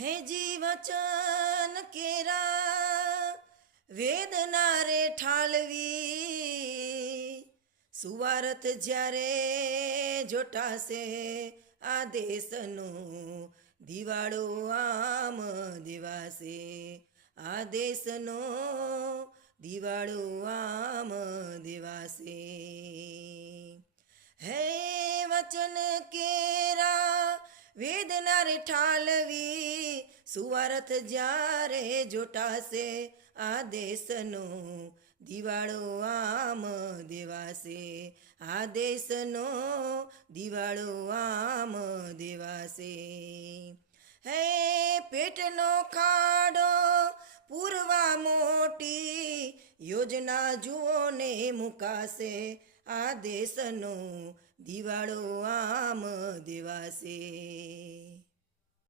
હે જી વચન કેરા વેદના રે ઠાલવી, સુવારત જ્યારે જોટાશે આ દેશનો દિવાળો આમ દેવાશે, આ દેશનો દિવાળો આમ દેવાશે. હે વચન કેરા વેદના રે ઠાલવી, સુવારત જ્યારે જોટાશે આ દેશનો દિવાળો આમ દેવાશે, આ દેશનો દિવાળો આમ દેવાશે. હે પેટનો ખાડો પૂરવા મોટી યોજના જુઓ ને મુકાશે, આ દેશનો દિવાળો આમ દેવાશે.